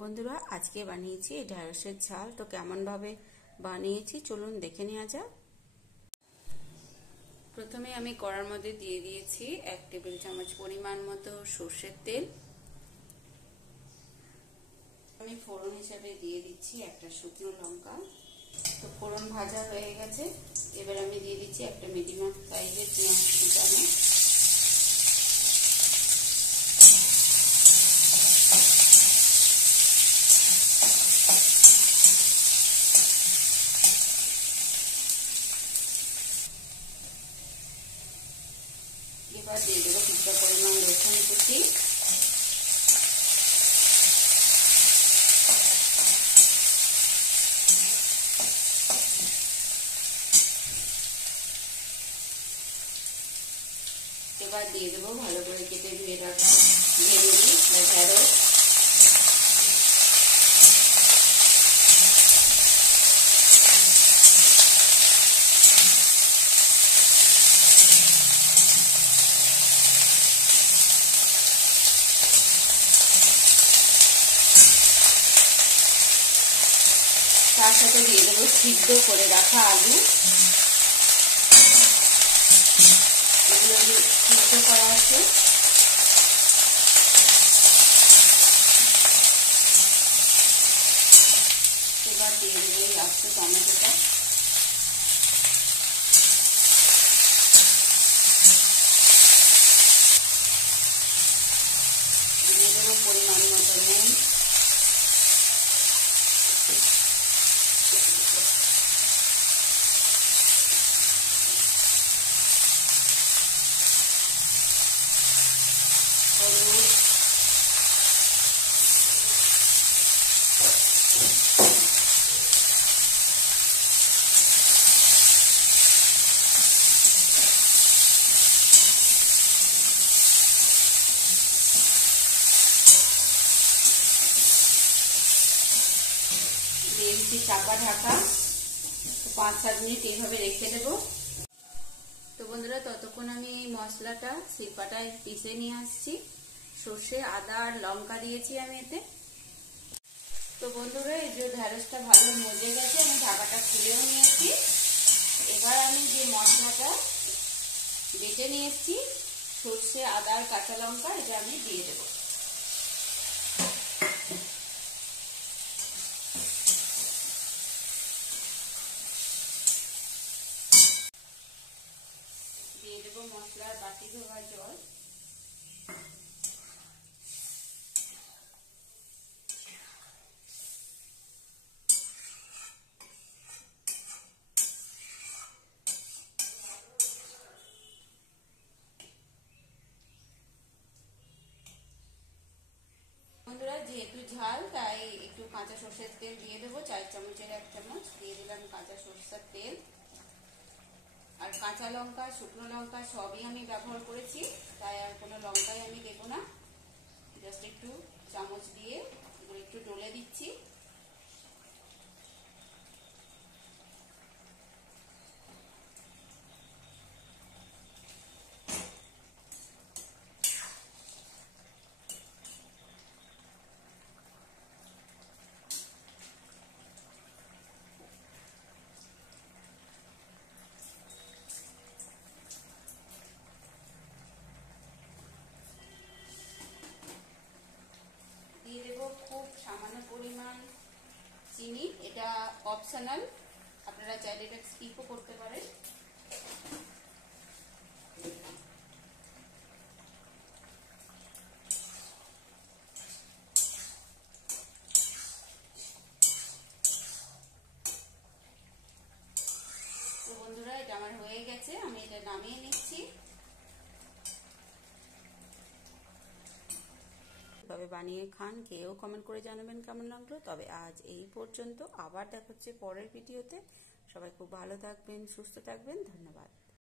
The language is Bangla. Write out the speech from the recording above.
বন্ধুরা, আজকে বানিয়েছি ঢেঁড়সের ঝাল। তো কেমন ভাবে বানিয়েছি চলুন দেখে নেওয়া যাক। প্রথমে আমি কড়ার মধ্যে দিয়ে দিয়েছি 1 টেবিল চামচ পরিমাণ মতো সর্ষের তেল। আমি ফোড়ন হিসাবে দিয়ে দিচ্ছি একটা শুকনো লঙ্কা। তো ফোড়ন ভাজা হয়ে গেছে, এবার আমি দিয়ে দিচ্ছি একটা মিডিয়াম সাইজের পেঁয়াজ কুচানো। এবার দিয়ে দেবো কিছুটা পরিমাণ রসুন কুচি। এবার দিয়ে দেবো ভালো করে কেটে ধুয়ে রাখা ভেন্ডি বা ঢেঁড়স। তার সাথে দিয়ে দেবো সিদ্ধ করে রাখা আলু। এগুলো সিদ্ধ করা আছে। এবার দিয়ে দেবো এই আস্ত টমেটোটা। দিয়ে দেবো পরিমাণ মতো নুন। হলুদ, দিয়ে দিচ্ছি চাপা ঢাকা। 5-7 মিনিট এইভাবে রেখে দেবো। তো বন্ধুরা, ততক্ষণ আমি এই মশলাটা শিলপাটায় পিষে নিয়ে আসছি। সর্ষে, আদা আর লঙ্কা দিয়েছি আমি এতে। তো বন্ধুরা, এই যে ঢেঁড়সটা ভালো মজে গেছে, আমি ঢাকাটা খুলেও নিয়েছি। এবার আমি যে মশলাটা বেটে নিয়েছি, সর্ষে, আদা আর কাঁচা লঙ্কা, এটা আমি দিয়ে দেবো। দিয়ে দেবো মশলার বাটি ধোয়া জল। বন্ধুরা, যেহেতু ঝাল তাই একটু কাঁচা সর্ষের তেল দিয়ে দেবো। 4 চামচের 1 চামচ দিয়ে দিলাম কাঁচা সর্ষের তেল। আর কাঁচা লঙ্কা, শুকনো লঙ্কা সবই আমি ব্যবহার করেছি, তাই আর কোনো লঙ্কাই আমি দেবো না। জাস্ট একটু চামচ দিয়ে একটু ডলে দিচ্ছি। দিয়ে দেবো খুব সামান্য পরিমাণ চিনি। এটা অপশনাল, আপনারা চাইলে এটা স্কিপও করতে পারেন। তো বন্ধুরা, এটা আমার হয়ে গেছে, আমি এটা নামিয়ে নিচ্ছি। এভাবে বানিয়ে খান, খেয়েও কমেন্ট করে জানাবেন কেমন লাগলো। তবে আজ এই পর্যন্ত, আবার দেখা হচ্ছে পরের ভিডিওতে। সবাই খুব ভালো থাকবেন, সুস্থ থাকবেন। ধন্যবাদ।